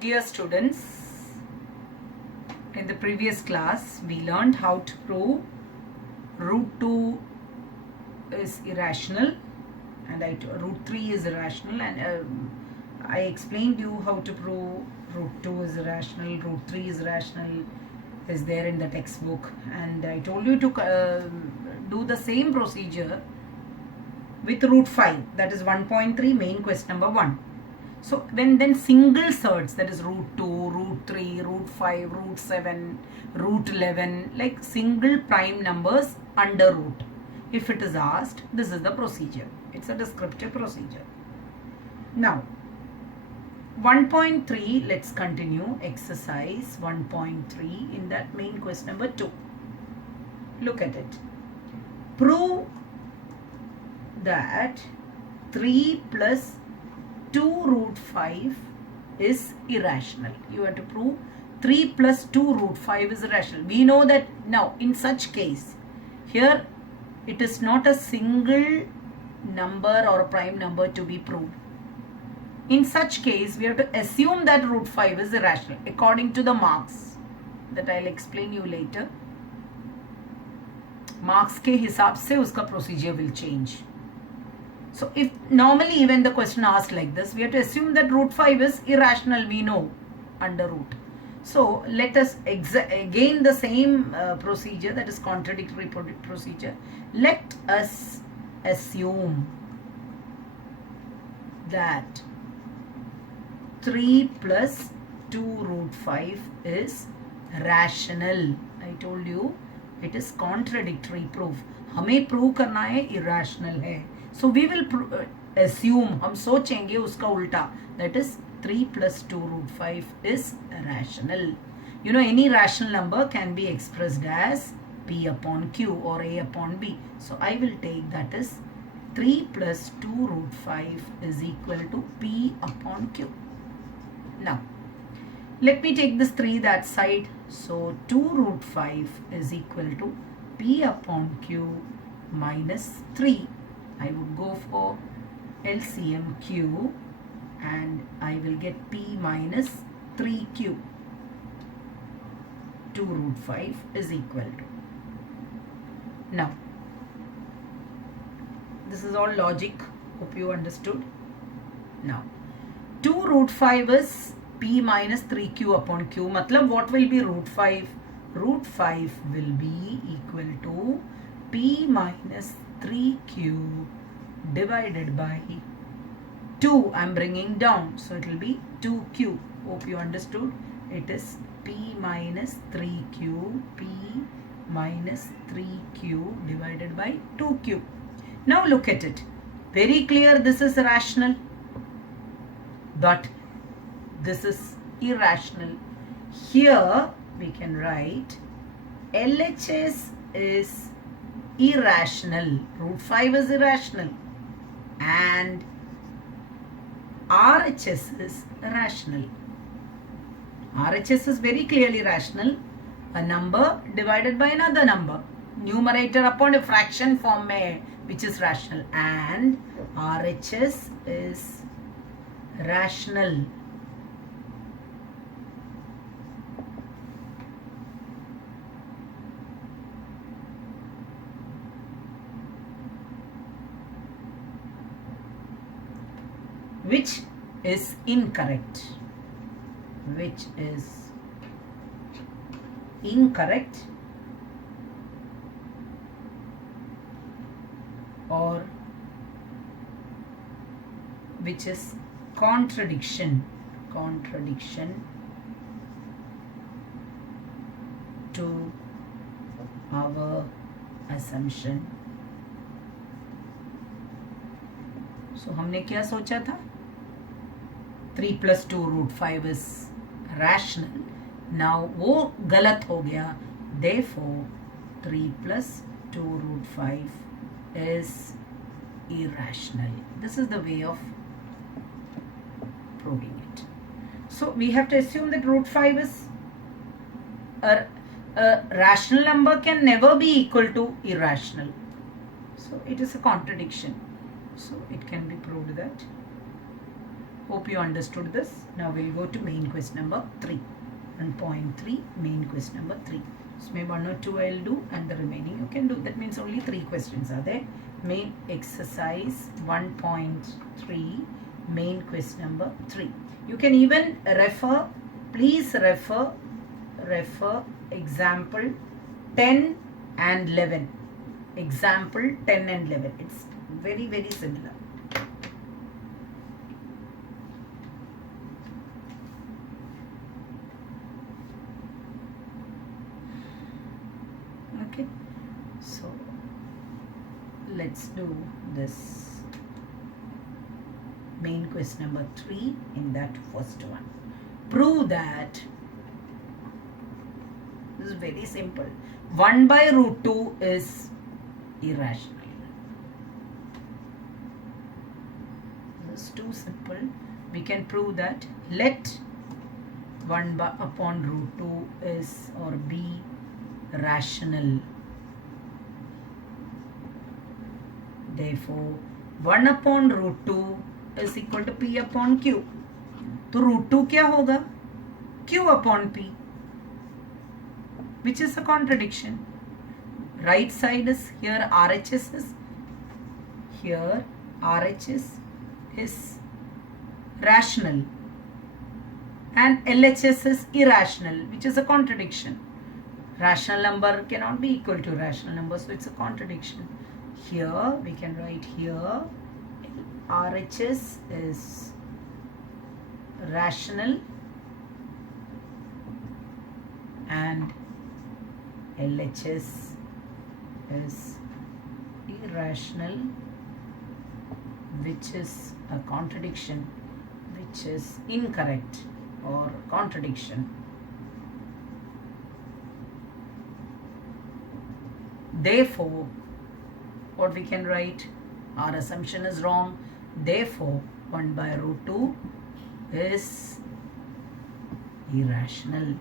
Dear students, in the previous class we learned how to prove root 2 is irrational and root 3 is irrational, and I explained you how to prove root 2 is irrational, root 3 is rational, is there in the textbook, and I told you to do the same procedure with root 5, that is 1.3, main question number 1. So when then single surds, that is root 2, root 3, root 5, root 7, root 11, like single prime numbers under root. If it is asked, this is the procedure. It's a descriptive procedure. Now, 1.3, let's continue exercise 1.3 in that main question number 2. Look at it. Prove that 3 plus 2 root 5 is irrational. You have to prove 3 plus 2 root 5 is irrational. We know that now in such case, here it is not a single number or a prime number to be proved. In such case, we have to assume that root 5 is irrational according to the marks that I'll explain you later. Marks के हिसाब से उसका procedure will change. So if normally when the question asked like this, we have to assume that root 5 is irrational, we know, under root. So let us again the same procedure, that is contradictory procedure. Let us assume that 3 plus 2 root 5 is rational. I told you it is contradictory proof. हमें prove करना है irrational है. So we will assume, हम सोचेंगे उसका उल्टा, that is 3 plus 2 root 5 is rational. You know, any rational number can be expressed as P upon Q or A upon B. So I will take that is 3 plus 2 root 5 is equal to P upon Q. Now, let me take this 3 that side. So 2 root 5 is equal to P upon Q minus 3. I would go for LCM Q and I will get P minus 3Q. 2 root 5 is equal to. Now, this is all logic. Hope you understood. Now, 2 root 5 is P minus 3Q upon Q. Matlab, what will be root 5? Root 5 will be equal to P minus 3Q divided by 2. I am bringing down. So it will be 2Q. Hope you understood. It is P minus 3Q. P minus 3Q divided by 2Q. Now look at it. Very clear this is rational. But this is irrational. Here we can write LHS is irrational. Root 5 is irrational. And RHS is rational. RHS is very clearly rational. A number divided by another number. Numerator upon a fraction form में, which is rational. And RHS is rational. Which is incorrect. Which is incorrect or which is contradiction to our assumption. So हमने क्या सोचा था? 3 plus 2 root 5 is rational. Now वो गलत हो गया. Therefore 3 plus 2 root 5 is irrational. This is the way of proving it. So we have to assume that root 5 is a rational number can never be equal to irrational. So it is a contradiction. So it can be proved that Hope you understood this. Now we'll go to main question number 3. 1.3 main question number 3. So maybe 1 or 2 I'll do and the remaining you can do. That means only 3 questions are there. Main exercise 1.3 main question number 3. You can even refer, please refer example 10 and 11. Example 10 and 11. It's very, very similar. Okay, so let's do this main question number 3 in that first one. Prove that, this is very simple, 1 by root 2 is irrational. This is too simple. We can prove that let 1 by upon root 2 is or be rational. Therefore 1 upon root 2 is equal to p upon q. तो root 2 क्या होगा? q upon p, which is a contradiction. Right side is here RHS is here RHS is rational and LHS is irrational, which is a contradiction. Rational number cannot be equal to rational number, so it's a contradiction. Here we can write here RHS is rational and LHS is irrational, which is a contradiction, which is incorrect or contradiction. Therefore, what we can write, our assumption is wrong. Therefore 1 by root 2 is irrational.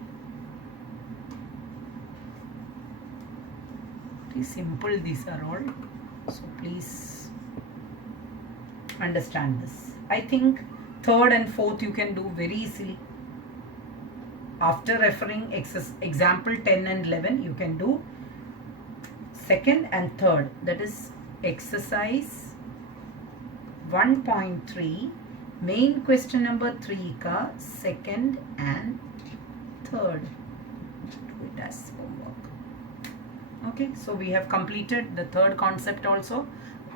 Pretty simple these are all, so please understand this. I think third and fourth you can do very easily. After referring example 10 and 11, you can do second and third, that is exercise 1.3 main question number 3 ka second and third. Do it as homework. Okay, so we have completed the third concept also.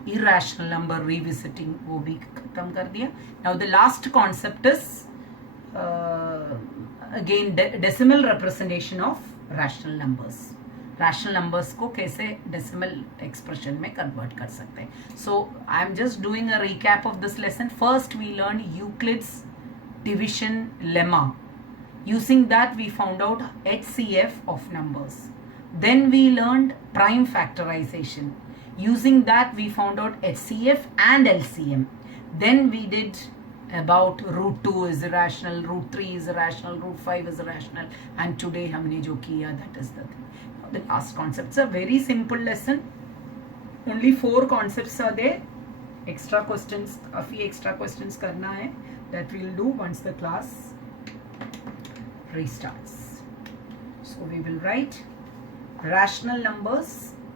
Irrational number revisiting wo bhi khatam kar diya. Now the last concept is again decimal representation of rational numbers. Rational numbers को कैसे decimal expression में convert कर सकते हैं. So I am just doing a recap of this lesson. First we learn Euclid's division lemma. Using that we found out HCF of numbers. Then we learned prime factorization. Using that we found out HCF and LCM. Then we did about root 2 is irrational, root 3 is irrational, root 5 is irrational, and today हमने जो किया, that is the thing. The last concepts are very simple lesson. Only 4 concepts are there. Extra questions, काफी extra questions करना है. That we'll do once the class restarts. So we will write rational numbers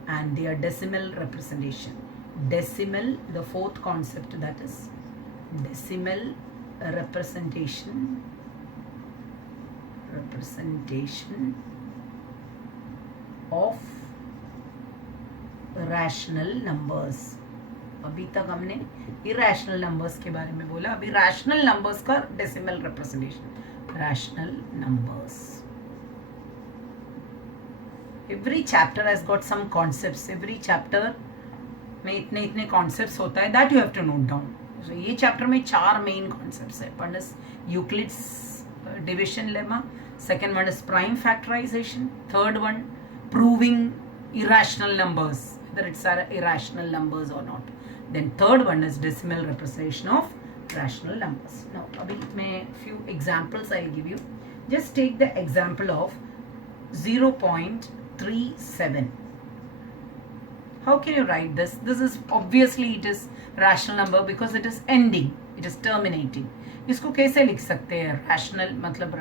and their decimal representation. Decimal, the fourth concept, that is decimal representation of rational numbers. अभी तक हमने irrational numbers के बारे में बोला. अभी rational numbers का decimal representation. Rational numbers. Every chapter has got some concepts. Every chapter में इतने इतने concepts होता है. That you have to note down. So ये chapter में 4 main concepts है. One is Euclid's division lemma. Second one is prime factorization. Third one, proving irrational numbers, whether it's irrational numbers or not. Then third one is decimal representation of rational numbers. Now abhi mein few examples I'll give you. Just take the example of 0.37. How can you write this? This is obviously it is rational number because it is ending, it is terminating. इसको कैसे लिख सकते हैं? Rational मतलब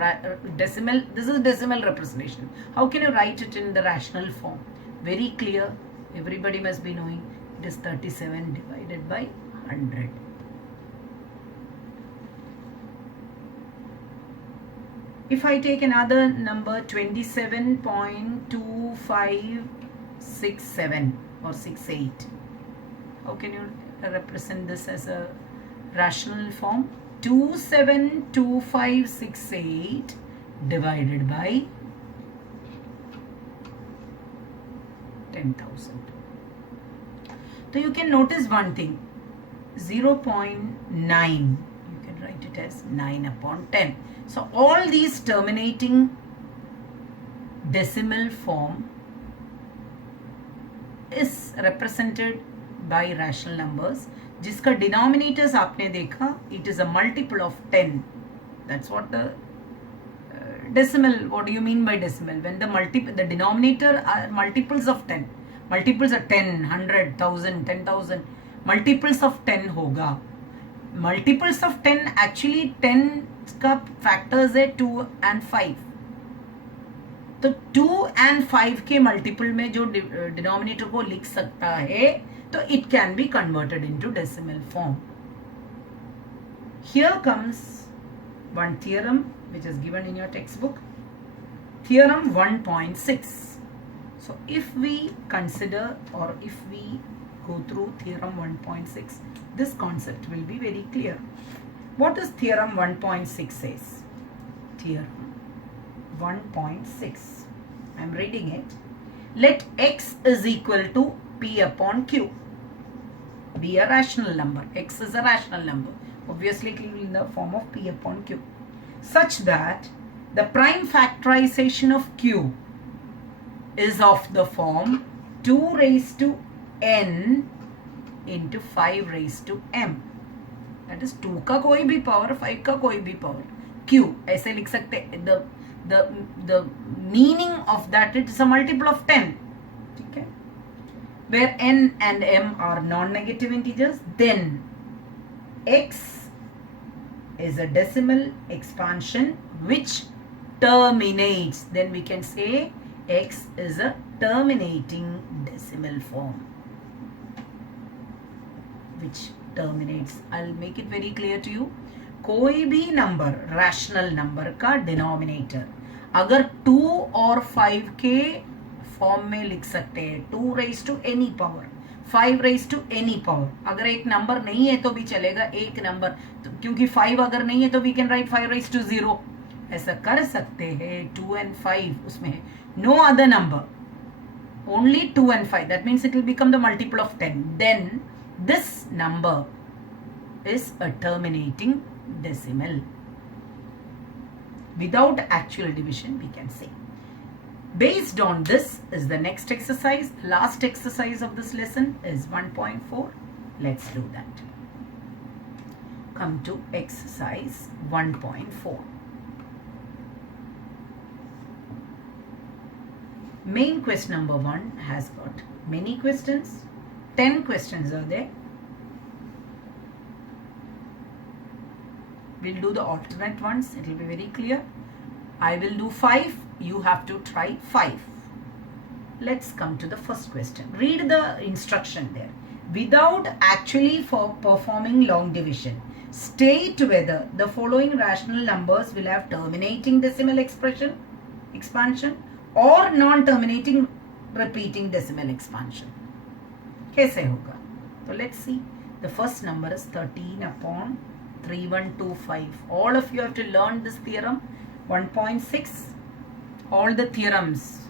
decimal, this is decimal representation. How can you right it in the rational form? Very clear, everybody must be knowing it is 37 divided by 100. If I take another number 27.2567 or 68, how can you represent this as a rational form? 272568 divided by 10,000. So you can notice one thing, 0.9, you can write it as 9 upon 10. So all these terminating decimal form is represented by rational numbers, जिसका denominators आपने देखा, it is a multiple of 10. That's what the decimal, what do you mean by decimal? When the denominator are multiples of 10. Multiples are 10, 100, 1000, 10,000. Multiples of 10 होगा. Multiples of 10 actually 10 का factors है 2 and 5. तो 2 and 5 के multiple में जो denominator को लिख सकता है, तो it can be converted into decimal form. Here comes one theorem which is given in your textbook. Theorem 1.6. So if we consider or if we go through theorem 1.6, this concept will be very clear. What does theorem 1.6 says? Theorem 1.6. I am reading it. Let x is equal to p upon q be a rational number. X is a rational number. Obviously it will be in the form of p upon q, such that the prime factorization of q is of the form 2 raised to n into 5 raised to m. That is 2 का कोई भी power, 5 का कोई भी power. q ऐसे लिख सकते हैं. The meaning of that, it is a multiple of 10. Okay? Where n and m are non-negative integers, then x is a decimal expansion which terminates. Then we can say x is a terminating decimal form which terminates. I'll make it very clear to you. कोई भी number, rational number का denominator अगर 2 और 5 के form में लिख सकते हैं, 2 raise to any power, 5 raise to any power. अगर एक नंबर नहीं है तो भी चलेगा, एक नंबर तो, क्योंकि 5 अगर नहीं है तो we can write 5 raise to 0. ऐसा कर सकते हैं. 2 and 5 उसमें है. No other number, only 2 and 5. That means it will become the multiple of 10. Then this number is a terminating decimal. Without actual division, we can say. Based on this is the next exercise. Last exercise of this lesson is 1.4. Let's do that. Come to exercise 1.4. Main question number 1 has got many questions. 10 questions are there. We'll do the alternate ones. It will be very clear. I will do 5. You have to try 5. Let's come to the first question. Read the instruction there. Without actually performing long division, state whether the following rational numbers will have terminating decimal expansion or non-terminating repeating decimal expansion. कैसे होगा? So let's see. The first number is 13 upon 3125. All of you have to learn this theorem 1.6. All the theorems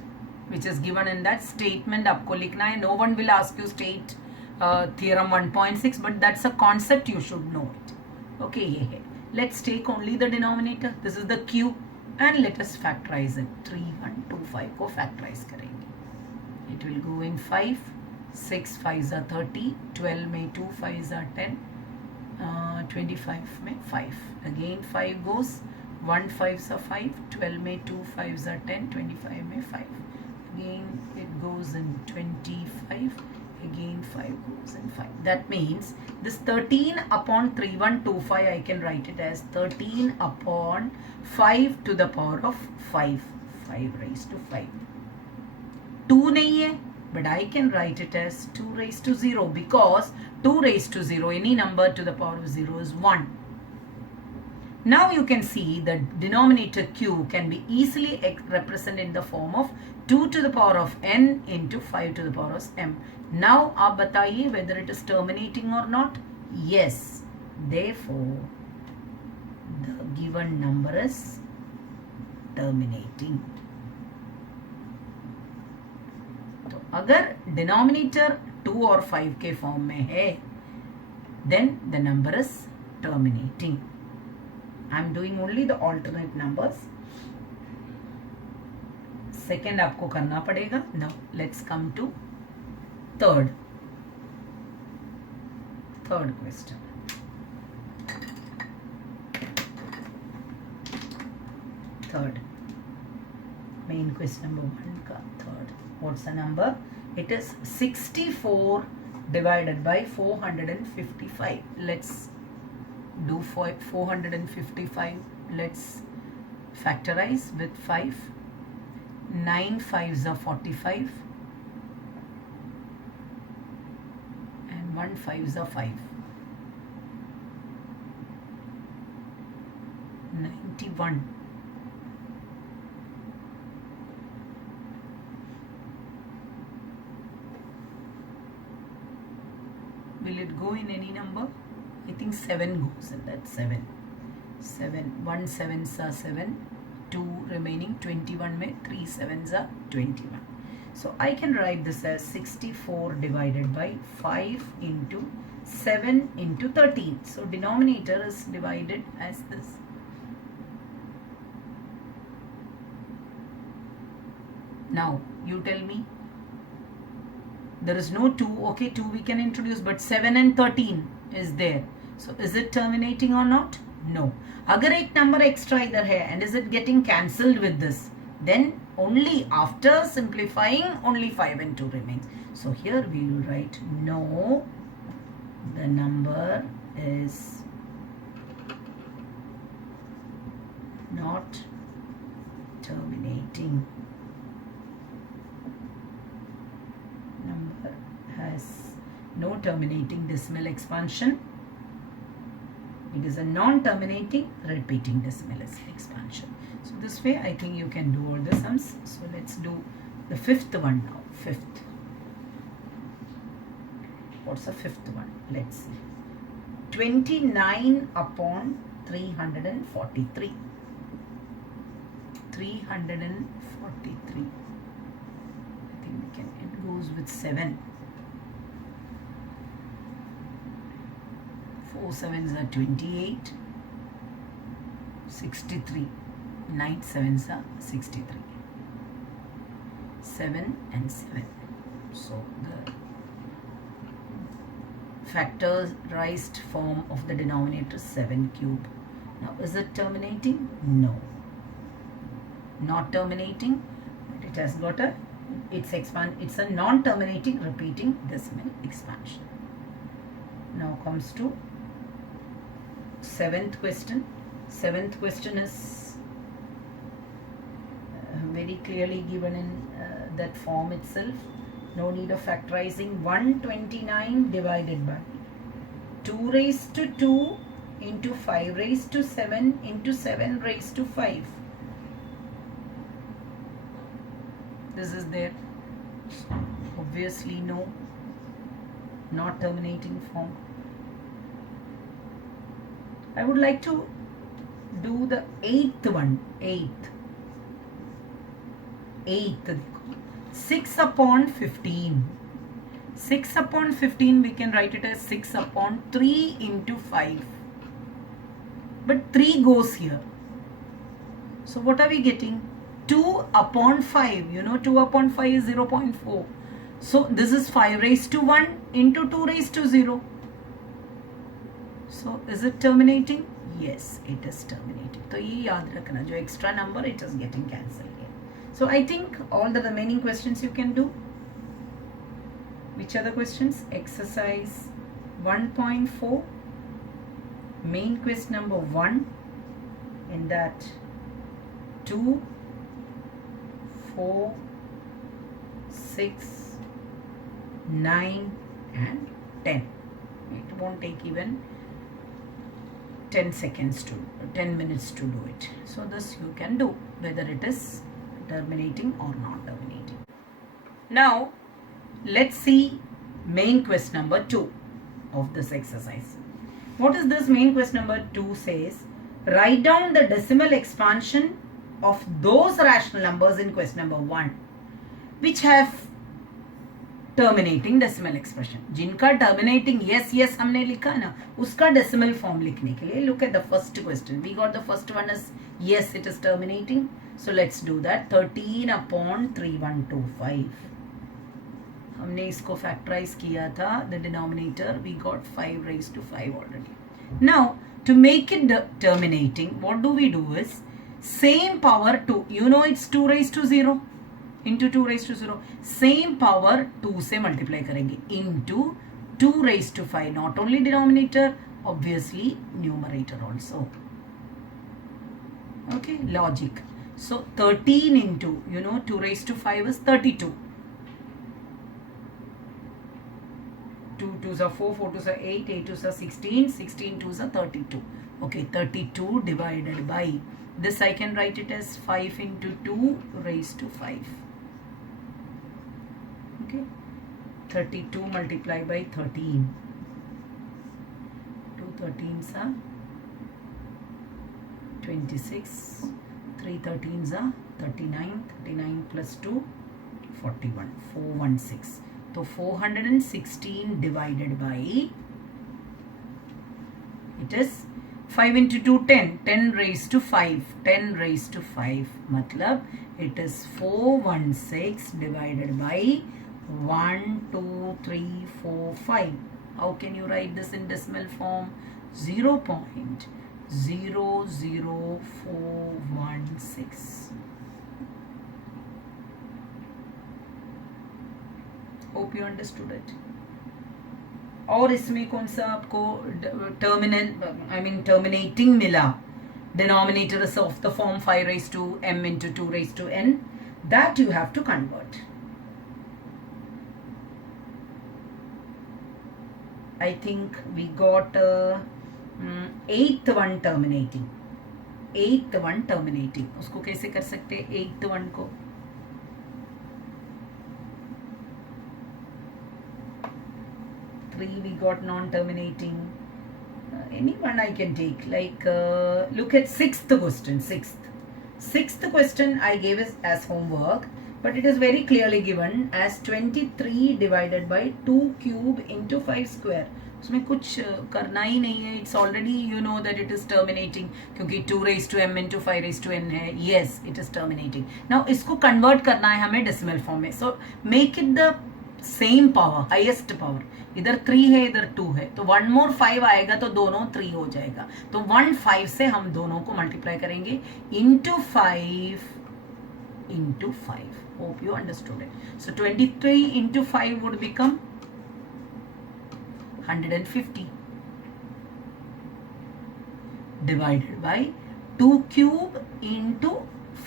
which is given in that statement आपको लिखना है. No one will ask you state theorem 1.6, but that's a concept, you should know it. Okay, ये है. Let's take only the denominator. This is the q and let us factorize it. 3125 को factorize करेंगे. It will go in 5. 6 5s are 30. 12 में 2 5s are 10. 25 में 5. Again 5 goes. 1 5s are 5. 12 में 2 5s are 10. 25 में 5. Again it goes in 25. again 5 goes in 5. That means this 13 upon 3125 I can write it as 13 upon 5 to the power of 5. 5 raised to 5. 2 nahi hai, but I can write it as 2 raised to 0 because 2 raised to 0, any number to the power of 0 is 1. Now you can see the denominator q can be easily represented in the form of 2 to the power of n into 5 to the power of m. Now आप बताइए whether it is terminating or not. Yes. Therefore, the given number is terminating. तो अगर denominator 2 और 5 के form में है, then the number is terminating. I am doing only the alternate numbers. Second आपको करना पड़ेगा. Now let's come to third question. Third main question number 1 का third. What's the number? It is 64 divided by 455. Let's do 455. Let's factorize with 5. 9 5s are 45 and 1 5s are 5. 91. Will it go in any number? I think 7 goes in that. 7. 1 7s are 7. 2 remaining. 21 में 3 7s are 21. So I can write this as 64 divided by 5 into 7 into 13. So denominator is divided as this. Now you tell me. There is no 2. Okay, 2 we can introduce, but 7 and 13 is there. So is it terminating or not? No. अगर एक number extra इधर है and is it getting cancelled with this? Then only after simplifying only 5 and 2 remains. So here we will write no. The number is not terminating. Number has no terminating decimal expansion. It is a non-terminating repeating decimal expansion. So this way I think you can do all the sums. So let's do the fifth one now. Fifth. What's the fifth one? Let's see. 29 upon 343. 343. I think we can, it goes with 7. 4 7s are 28. 63. 9 7s are 63. 7 and 7. So the factorized form of the denominator is 7 cube. Now is it terminating? No. Not terminating, but it has got a it's a non-terminating repeating decimal expansion. Now comes to seventh question. Seventh question is very clearly given in that form itself. No need of factorizing. 129 divided by 2 raised to 2 into 5 raised to 7 into 7 raised to 5. This is there. Obviously no. Not terminating form. I would like to do the eighth one. Eighth. 6 upon 15. 6 upon 15 we can write it as 6 upon 3 into 5. But 3 goes here. So what are we getting? 2 upon 5. You know 2 upon 5 is 0.4. So this is 5 raised to 1 into 2 raised to 0. So is it terminating? Yes, it is terminating. So ये याद रखना, जो extra number it is getting cancelled here. So I think all the remaining questions you can do. Which are the questions? Exercise 1.4, main quest number 1, in that 2, 4, 6, 9 and 10. It won't take even 10 minutes to do it. So this you can do, whether it is terminating or not terminating. Now let's see main quest number 2 of this exercise. What is this main quest number 2 says? Write down the decimal expansion of those rational numbers in quest number 1 which have terminating decimal expression. जिनका terminating yes yes हमने लिखा है ना, उसका decimal form लिखने के लिए look at the first question. We got the first one is yes it is terminating, so let's do that. 13/3125 हमने इसको फैक्टराइज किया था. The denominator we got 5 already. Now to make it terminating what do we do is same power 2, you know it's 2 into 2 same power 2 से multiply करेंगे into 2 not only denominator, obviously numerator also. Okay, logic. So 13 into 2 is 32. 2 2s are 4, 4 2s are 8, 8 2s are 16, 16 2s are 32. Okay, 32 divided by this I can write it as 5 into 2 Okay, 32 multiplied by 13. 2 13s are 26. 3 13s are 39. 39 plus 2 41. 416. So 416 divided by, it is 5 into 2 10. 10 raised to 5. 10 raised to 5. Matlab it is 416 divided by 1 2 3 4 5. How can you write this in decimal form? 0.00416. Hope you understood it. और इसमें कौन सा आपको terminating मिला? Denominator is of the form 5 raised to m into 2 raised to n. That you have to convert. I think we got 8th one terminating. 8th one terminating. उसको कैसे कर सकते हैं 8th one को? We got non-terminating. Anyone I can take. Like look at 6th question. 6th question I gave as homework, but it is very clearly given as 23 divided by 2 cube into 5 square. उसमें कुछ करना ही नहीं है. It's already you know that it is terminating क्योंकि 2 raised to m into 5 raised to n है. Yes, it is terminating. Now इसको convert करना है हमें decimal form में. So make it the same power, highest power. इधर 3 है, इधर 2 है, तो 1 more 5 आएगा तो दोनों 3 हो जाएगा. तो 1 5 से हम दोनों को मल्टीप्लाई करेंगे into 5 into 5. Hope you understood it. So 23 into 5 would become 150 divided by 2 cube into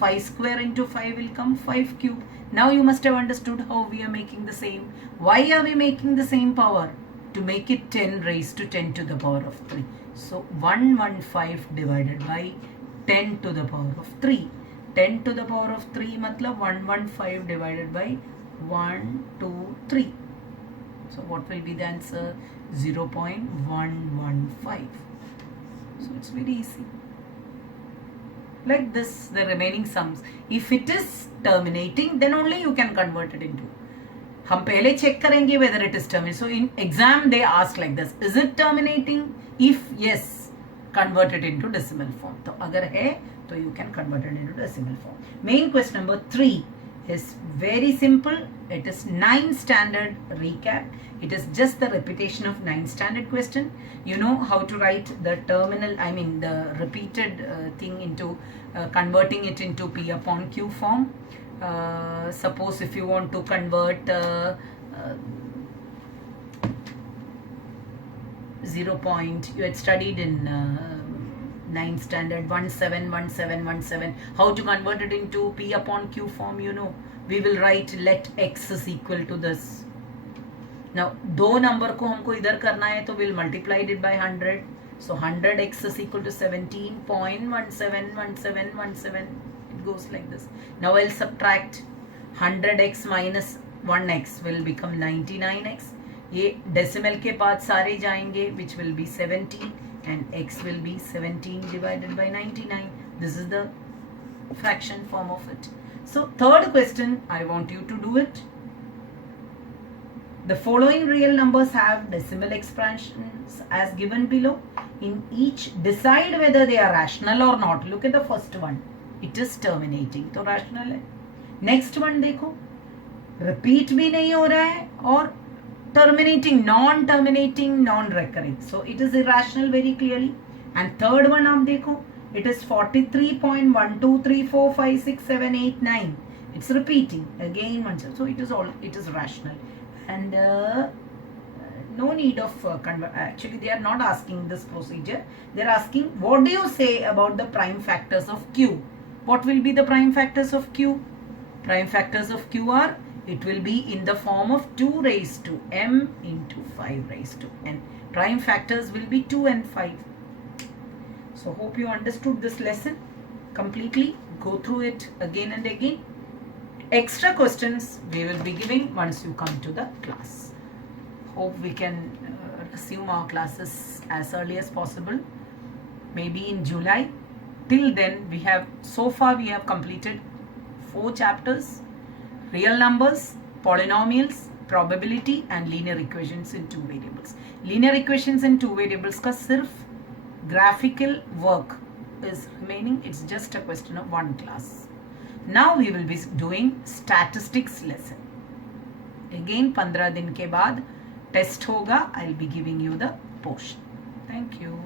5 square into 5 will come 5 cube. Now you must have understood how we are making the same. Why are we making the same power? To make it 10 raised to 10 to the power of 3. So 115 divided by 10 to the power of 3. 10 to the power of 3 matlab 115 divided by 1 2 3. So what will be the answer? 0.115. So it's very easy. Like this, the remaining sums. If it is terminating, then only you can convert it into. हम पहले check करेंगे whether it is terminating. So in exam they ask like this: is it terminating? If yes, convert it into decimal form. तो अगर है तो you can convert it into decimal form. Main question number 3 is very simple. It is 9th standard recap. It is just the repetition of 9th standard question. You know how to write the terminal, the repeated thing into converting it into P upon Q form. Suppose if you want to convert 0 point. You had studied in 9th standard 171717. How to convert it into P upon Q form, you know. We will write let x is equal to this. Now दो number को हमको इधर करना है तो we'll multiply it by 100. So 100x is equal to 17.171717. It goes like this. Now I'll subtract 100x minus 1x will become 99x. ये decimal के बाद सारे जाएंगे which will be 17 and x will be 17 divided by 99. This is the fraction form of it. So third question, I want you to do it. The following real numbers have decimal expressions as given below. In each, decide whether they are rational or not. Look at the first one. It is terminating. तो rational है. Next one देखो. Repeat भी नहीं हो रहा है और terminating, non-terminating, non-recurring. So it is irrational very clearly. And third one आप देखो. It is 43.12345678 9. It's repeating again once. So it is rational. And no need of actually they are not asking this procedure. They are asking what do you say about the prime factors of Q? What will be the prime factors of Q? Prime factors of Q are, it will be in the form of 2 raised to m into 5 raised to n. Prime factors will be 2 and 5. So hope you understood this lesson completely. Go through it again and again. Extra questions we will be giving once you come to the class. Hope we can resume our classes as early as possible, maybe in July. Till then we have completed 4 chapters: real numbers, polynomials, probability and linear equations in 2 variables. Linear equations in 2 variables का सिर्फ graphical work is remaining. It's just a question of 1 class. Now we will be doing statistics lesson. Again 15 दिन के बाद test होगा. I'll be giving you the portion. Thank you.